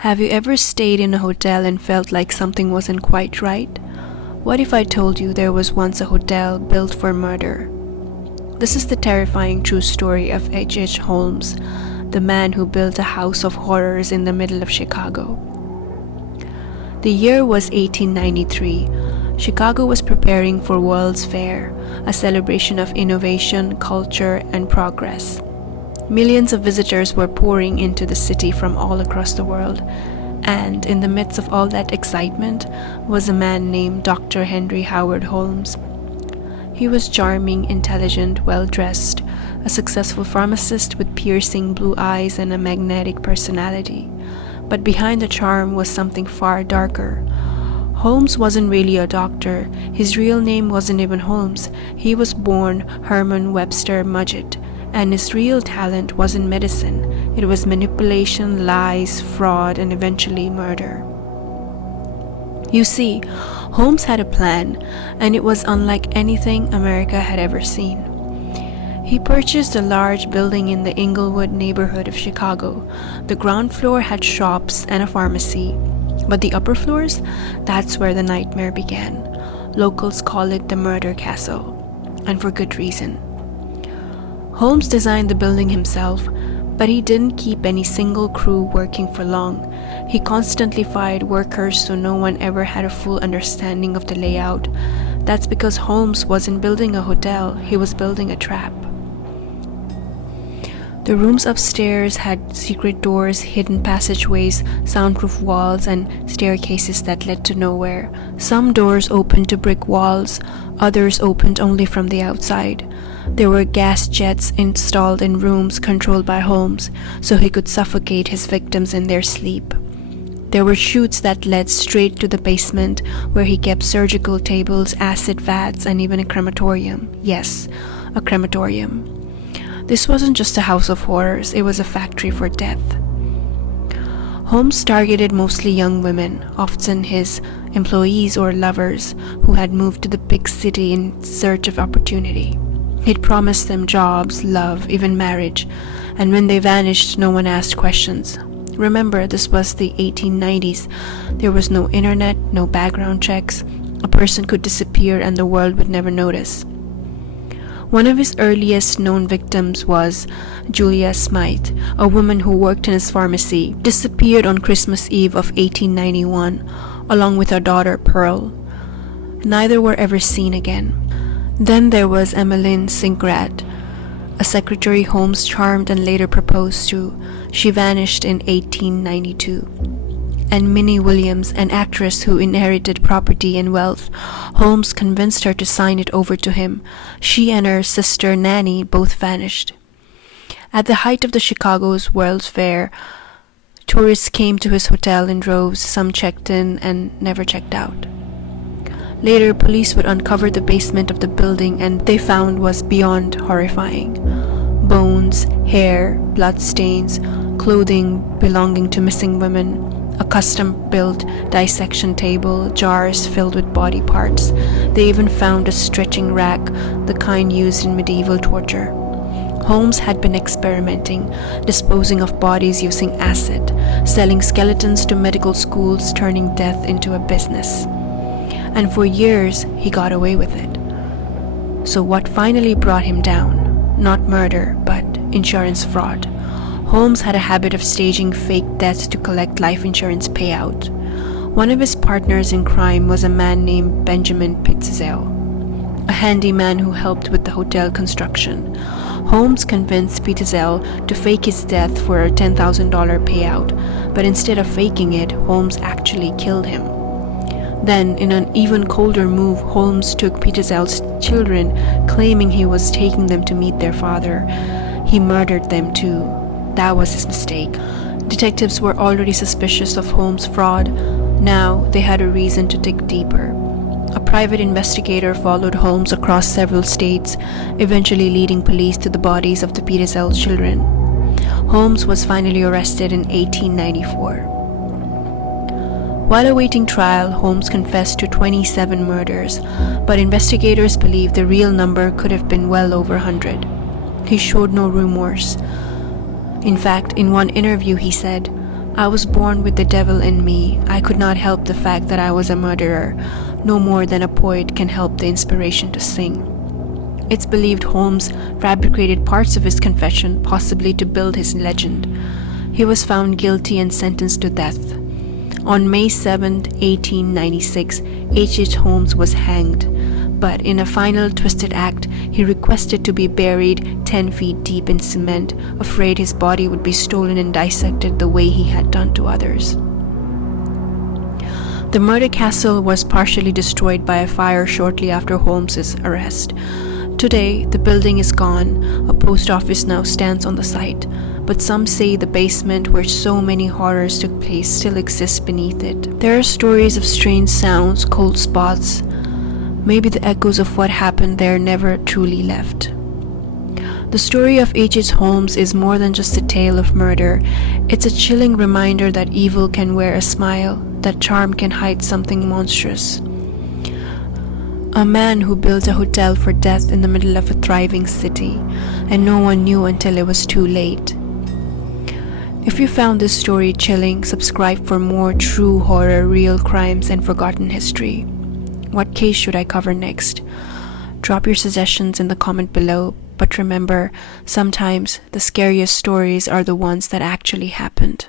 Have you ever stayed in a hotel and felt like something wasn't quite right? What if I told you there was once a hotel built for murder? This is the terrifying true story of H. Holmes, the man who built a house of horrors in the middle of Chicago. The year was 1893. Chicago was preparing for World's Fair, a celebration of innovation, culture, and progress. Millions of visitors were pouring into the city from all across the world, and in the midst of all that excitement was a man named Dr. Henry Howard Holmes. He was charming, intelligent, well-dressed, a successful pharmacist with piercing blue eyes and a magnetic personality. But behind the charm was something far darker. Holmes wasn't really a doctor. His real name wasn't even Holmes. He was born Herman Webster Mudgett, and his real talent wasn't medicine. It was manipulation, lies, fraud, and eventually murder. You see, Holmes had a plan, and it was unlike anything America had ever seen. He purchased a large building in the Inglewood neighborhood of Chicago. The ground floor had shops and a pharmacy, but the upper floors, that's where the nightmare began. Locals call it the Murder Castle, and for good reason. Holmes designed the building himself, but he didn't keep any single crew working for long. He constantly fired workers so no one ever had a full understanding of the layout. That's because Holmes wasn't building a hotel, he was building a trap. The rooms upstairs had secret doors, hidden passageways, soundproof walls, and staircases that led to nowhere. Some doors opened to brick walls, others opened only from the outside. There were gas jets installed in rooms controlled by Holmes, so he could suffocate his victims in their sleep. There were chutes that led straight to the basement, where he kept surgical tables, acid vats, and even a crematorium. Yes, a crematorium. This wasn't just a house of horrors, it was a factory for death. Holmes targeted mostly young women, often his employees or lovers, who had moved to the big city in search of opportunity. He'd promised them jobs, love, even marriage, and when they vanished, no one asked questions. Remember, this was the 1890s. There was no internet, no background checks. A person could disappear and the world would never notice. One of his earliest known victims was Julia Smythe, a woman who worked in his pharmacy, disappeared on Christmas Eve of 1891, along with her daughter Pearl. Neither were ever seen again. Then there was Emmeline Sinkrat, a secretary Holmes charmed and later proposed to. She vanished in 1892. And Minnie Williams, an actress who inherited property and wealth, Holmes convinced her to sign it over to him. She and her sister Nanny both vanished. At the height of the Chicago's World's Fair, tourists came to his hotel in droves. Some checked in and never checked out. Later, police would uncover the basement of the building, and they found was beyond horrifying. Bones, hair, blood stains, clothing belonging to missing women, a custom-built dissection table, jars filled with body parts. They even found a stretching rack, the kind used in medieval torture. Holmes had been experimenting, disposing of bodies using acid, selling skeletons to medical schools, turning death into a business. And for years, he got away with it. So what finally brought him down? Not murder, but insurance fraud. Holmes had a habit of staging fake deaths to collect life insurance payout. One of his partners in crime was a man named Benjamin Pitzel, a handyman who helped with the hotel construction. Holmes convinced Pitzel to fake his death for a $10,000 payout, but instead of faking it, Holmes actually killed him. Then, in an even colder move, Holmes took Pitzel's children, claiming he was taking them to meet their father. He murdered them too. That was his mistake. Detectives were already suspicious of Holmes' fraud. Now they had a reason to dig deeper. A private investigator followed Holmes across several states, eventually leading police to the bodies of the Pitzel children. Holmes was finally arrested in 1894. While awaiting trial, Holmes confessed to 27 murders, but investigators believe the real number could have been well over 100. He showed no remorse. In fact, in one interview he said, I was born with the devil in me. I could not help the fact that I was a murderer, no more than a poet can help the inspiration to sing. It's believed Holmes fabricated parts of his confession, possibly to build his legend. He was found guilty and sentenced to death. On May 7, 1896, H.H. Holmes was hanged, but in a final twisted act, he requested to be buried 10 feet deep in cement, afraid his body would be stolen and dissected the way he had done to others. The murder castle was partially destroyed by a fire shortly after Holmes's arrest. Today, the building is gone. A post office now stands on the site, but some say the basement where so many horrors took place still exists beneath it. There are stories of strange sounds, cold spots. Maybe the echoes of what happened there never truly left. The story of H.H. Holmes is more than just a tale of murder. It's a chilling reminder that evil can wear a smile, that charm can hide something monstrous. A man who built a hotel for death in the middle of a thriving city, and no one knew until it was too late. If you found this story chilling, subscribe for more true horror, real crimes, and forgotten history. What case should I cover next? Drop your suggestions in the comment below, but remember, sometimes the scariest stories are the ones that actually happened.